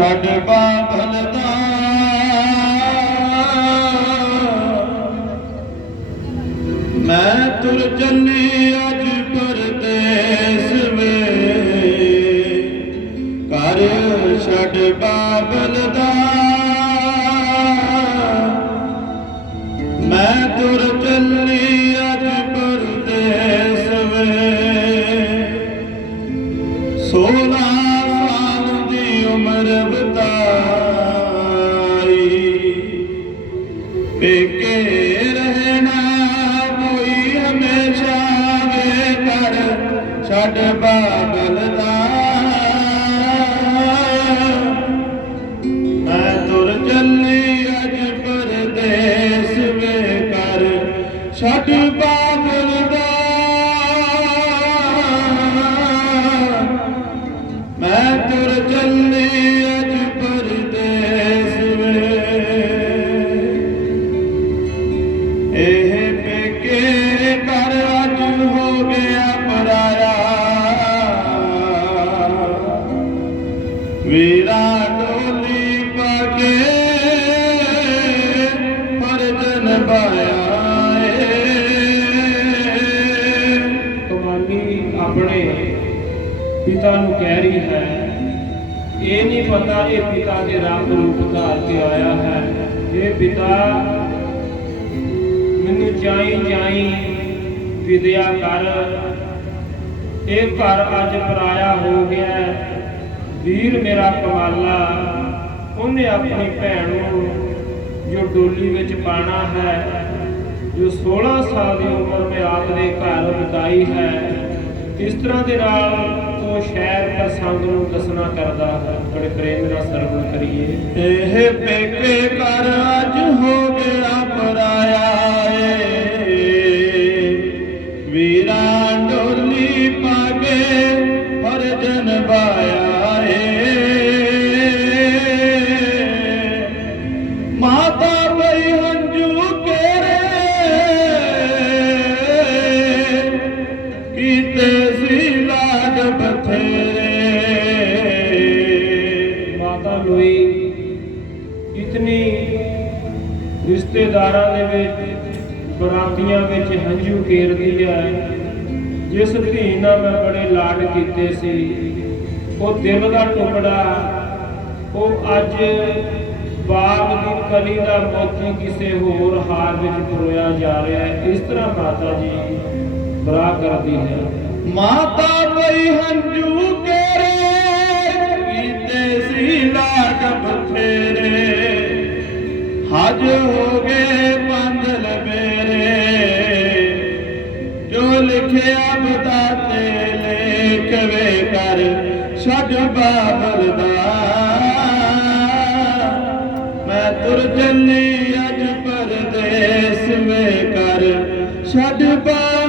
ਛੱਡ ਬਾਬਲ ਦਾ। ਮੈਂ ਤੁਰ ਚੱਲੀ ਅੱਜ ਪਰਦੇਸ ਵੇ। ਘਰ ਛੱਡ ਬਾਬਲ ਦਾ। ਮੈਂ ਤੁਰ ਚੱਲੀ ਅੱਜ ਪਰਦੇਸ ਵੇ। ਸੋਲਾਂ ਦੀ ਪੇਕੇ ਰਹਿਣਾ ਕੋਈ ਹਮੇਸ਼ਾ ਵੇ ਕਰ ਛੱਡ ਬਾ ਪਿਤਾ ਨੂੰ ਕਹਿ ਰਹੀ ਹੈ, ਇਹ ਨਹੀਂ ਪਤਾ ਇਹ ਪਿਤਾ ਦੇ ਰੰਗ ਰੂਪ ਧਾਰ ਕੇ ਆਇਆ ਹੈ। ਇਹ ਪਿਤਾ, ਮੈਨੂੰ ਜਾਈ ਜਾਈ ਵਿਦਿਆ ਕਰ। ਇਹ ਘਰ ਅੱਜ ਪਰਾਇਆ ਹੋ ਗਿਆ ਵੀਰ ਮੇਰਾ ਕਮਾਲਾ, ਉਹਨੇ ਆਪਣੀ ਭੈਣ ਨੂੰ ਜੋ ਡੋਲੀ ਵਿੱਚ ਪਾਣਾ ਹੈ, ਜੋ 16 ਸਾਲ ਦੀ ਉਮਰ ਮੇ ਆਪ ਦੇ ਘਰ ਬਿਤਾਈ ਹੈ, ਇਸ ਤਰ੍ਹਾਂ ਦੇ ਨਾਲ ਸ਼ਹਿਰ ਪ੍ਰਸੰਗ ਨੂੰ ਦੱਸਣਾ ਕਰਦਾ ਹੈ ਬੜੇ ਪ੍ਰੇਮ ਨਾਲ ਸਰਵਣ ਕਰੀਏ। ਇਹ ਪੇਕੇ ਘਰ ਮਾਤਾ ਇਤਨੀ ਰਿਸ਼ਤੇਦਾਰਾਂ ਦੇ ਵਿੱਚ, ਬਰਾਤੀਆਂ ਵਿੱਚ ਹੰਝੂ ਕੇਰਦੀ ਹੈ ਜਿਸ ਧੀ ਨਾਲ ਮੈਂ ਬੜੇ ਲਾਡ ਕੀਤੇ ਸੀ। ਉਹ ਦਿਲ ਦਾ ਟੁਕੜਾ, ਉਹ ਅੱਜ ਬਾਗ ਦੀ ਕਲੀ ਦਾ ਮੋਤੀ ਕਿਸੇ ਹੋਰ ਹਾਰ ਵਿੱਚ ਪਰੋਇਆ ਜਾ ਰਿਹਾ ਹੈ। ਇਸ ਤਰ੍ਹਾਂ ਮਾਤਾ ਜੀ ਬਰਾ ਕਰਦੀ ਹੈ। ਮਾਤਾ ਬਈ ਹੰਝੂ ਹਜ ਹੋ ਗਏ ਬੰਦਲ ਮੇਰੇ, ਜੋ ਲਿਖਿਆ ਬਤਾਤੇ ਲੇਖਵੇ ਕਰ, ਛੱਡ ਬਾਬਲ ਦਾ। ਮੈਂ ਤੁਰ ਚੱਲੀ ਅੱਜ ਪਰਦੇਸ ਵੇ ਕਰ, ਛੱਡ ਬਾਬਲ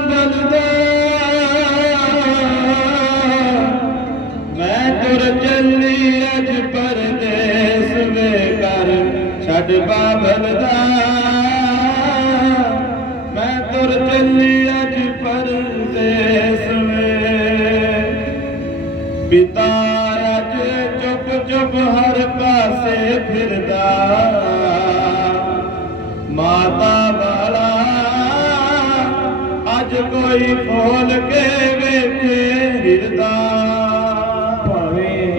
ਛੱਡ ਬਾਬਲ ਦਾ। ਮੈਂ ਤੁਰ ਚੱਲੀ ਅੱਜ ਪਰਦੇਸ ਵੇ। ਪਿਤਾ ਅੱਜ ਚੁੱਪ ਚੁੱਪ ਹਰ ਪਾਸੇ ਫਿਰਦਾ। ਮਾਤਾ ਵਾਲਾ, ਅੱਜ ਕੋਈ ਖੋਲ ਕੇ ਵੇਖੇ ਹਿਰਦਾ ਭਾਵੇਂ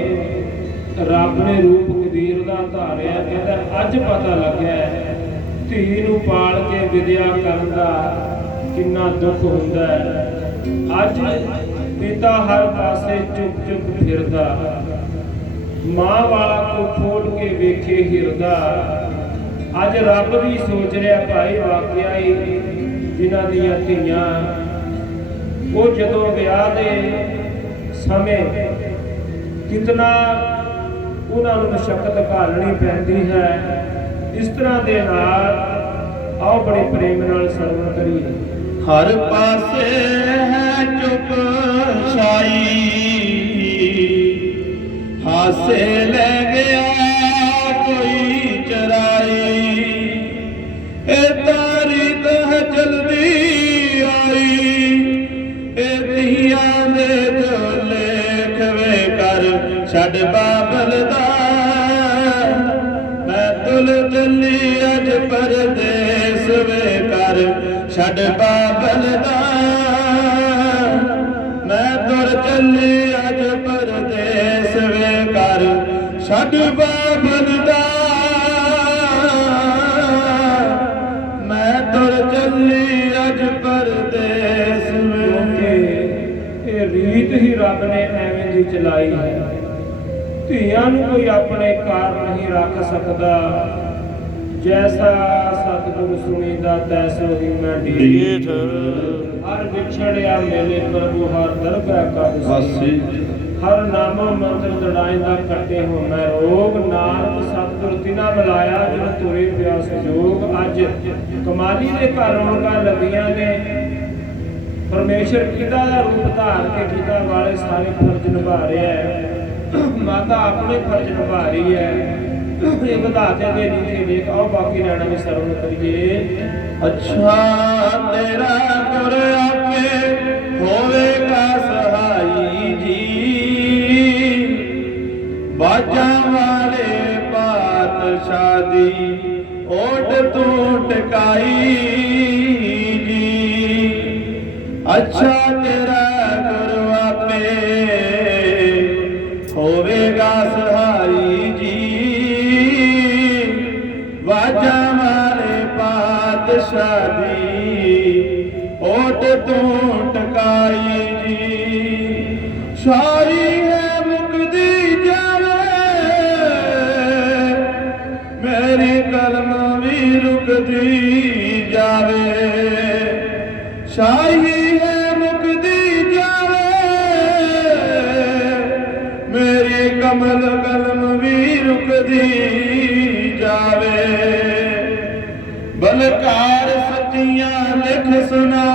ਰੱਬ ਨੇ ਰੂਪ ਕਬੀਰ ਧਾਰਿਆ ਕਹਿੰਦਾ ਅੱਜ ਪਤਾ ਲੱਗਿਆ ਧੀ ਨੂੰ ਪਾਲ ਕੇ ਵਿਦਿਆ ਕਰਨ ਦਾ ਕਿੰਨਾ ਦੁੱਖ ਹੁੰਦਾ ਹੈ। ਅੱਜ ਪਿਤਾ ਹਰ ਪਾਸੇ ਚੁੱਪ ਚੁੱਪ ਫਿਰਦਾ, ਮਾਂ ਵਾਲਾ ਕੋ ਖੋਲ ਕੇ ਵੇਖੇ ਹਿਰਦਾ। ਅੱਜ ਰੱਬ ਵੀ ਸੋਚ ਰਿਹਾ, ਭਾਈ ਵਾਕਿਆ ਹੀ ਜਿਨ੍ਹਾਂ ਦੀਆਂ ਧੀਆਂ, ਉਹ ਜਦੋਂ ਵਿਆਹ ਦੇ ਸਮੇਂ ਕਿਤਨਾ ਉਹਨਾਂ ਨੂੰ ਮਸ਼ਕਤ ਘਾਲਣੀ ਪੈਂਦੀ ਹੈ। ਇਸ ਤਰ੍ਹਾਂ ਦੇ ਨਾਲ ਆਓ ਬੜੇ ਪ੍ਰੇਮ ਨਾਲ ਸਰਵਣ ਕਰੀਏ। ਹਰ ਪਾਸੇ ਹੈ ਚੁੱਪ ਛਾਈ। ਹਾਸੇ ਲੈ ਗਿਆ ਛੱਡ ਬਾਬਲ ਦਾ। ਮੈਂ ਤੁਲ ਚੱਲੀ ਅਜ ਪਰਦੇਸ ਵੇ ਕਰ ਛੱਡ ਬਾਬਲ ਦਾ। ਮੈਂ ਤੁਰ ਚੱਲੀ ਅਜ ਪਰਦੇਸ ਵੇ ਕਰ ਛੱਡ ਬਾਬਲ ਦਾ। ਮੈਂ ਤੁਰ ਚੱਲੀ ਅਜ ਪਰਦੇਸ ਵੇ। ਇਹ ਰੀਤ ਹੀ ਰੱਬ ਨੇ ਐਵੇਂ ਦੀ ਚਲਾਈ ਹੈ। ਧੀਆਂ ਨੂੰ ਕੋਈ ਆਪਣੇ ਘਰ ਨਹੀਂ ਰੱਖ ਸਕਦਾ। ਜੈਸਾ ਸਤਿਗੁਰ ਸੁਣੀਦਾ ਤੈਸੋ ਹੀ ਮੈਂ ਢੀਠ ਹਰ ਵਿਛੜਿਆ ਮੇਲੇ ਪ੍ਰਭੂ ਹਰ ਦਰਗਾਹ ਕਾ ਵਾਸੀ। ਹਰ ਨਾਮੋ ਮੰਤਰ ਦੜਾਈ ਦਾ ਕੱਟੇ ਹੋ ਮੈਂ ਰੋਗ। ਨਾਨਕ ਸਤਿਗੁਰ ਤਿਨਾ ਮਿਲਾਇਆ ਜਿਨ ਤੁਰੇ ਪਿਆ ਸੰਜੋਗ ਅੱਜ ਕਮਾਲੀ ਦੇ ਘਰ ਰੌਣਕਾਂ ਲੱਗੀਆਂ ਨੇ। ਪਰਮੇਸ਼ਰ ਕਿਦਾ ਦਾ ਰੂਪ ਧਾਰ ਕੇ ਗੀਤਾ ਵਾਲੇ ਸਾਰੇ ਫਰਜ਼ ਨਿਭਾ ਰਿਹਾ ਹੈ? ਮਾਤਾ ਆਪਣੇ ਫਰਜ਼ ਨਿਭਾ ਰਹੀ ਹੈ। ਇਹ ਵਿਧਾਤੇ ਦੇ ਨੀਚੇ ਦੇਖ, ਆਓ ਬਾਕੀ ਲੈਣਾ ਵੀ ਸਰਵਨ ਕਰੀਏ। ਅੱਛਾ, ਤੇਰਾ ਗੁਰ ਆਪੇ ਹੋਵੇਗਾ ਸਹਾਈ ਜੀ। ਬਾਜਾਂ ਵਾਲੇ ਪਾਤਸ਼ਾਹ ਦੀ ਓਟ ਤੂੰ ਟਕਾਈ ਜੀ। ਅੱਛਾ, ਤੇਰਾ ਪਾਤਸ਼ਾਹ ਦੀ ਓਟ ਤੂੰ ਟਕਾਈ ਜੀ। ਸਾਰੀ ਹੈ ਮੁਕਦੀ ਜਾਵੇ ਮੇਰੀ ਕਲਮ ਵੀ ਰੁਕਦੀ ਜਾਵੇ। ਸਾਈ ਹੈ ਮੁਕਦੀ ਜਾਵੇ ਮੇਰੀ ਕਮਲ ਕਲਮ ਵੀ ਰੁਕਦੀ ਜਾਵੇ। ਬਲਕਾਰ no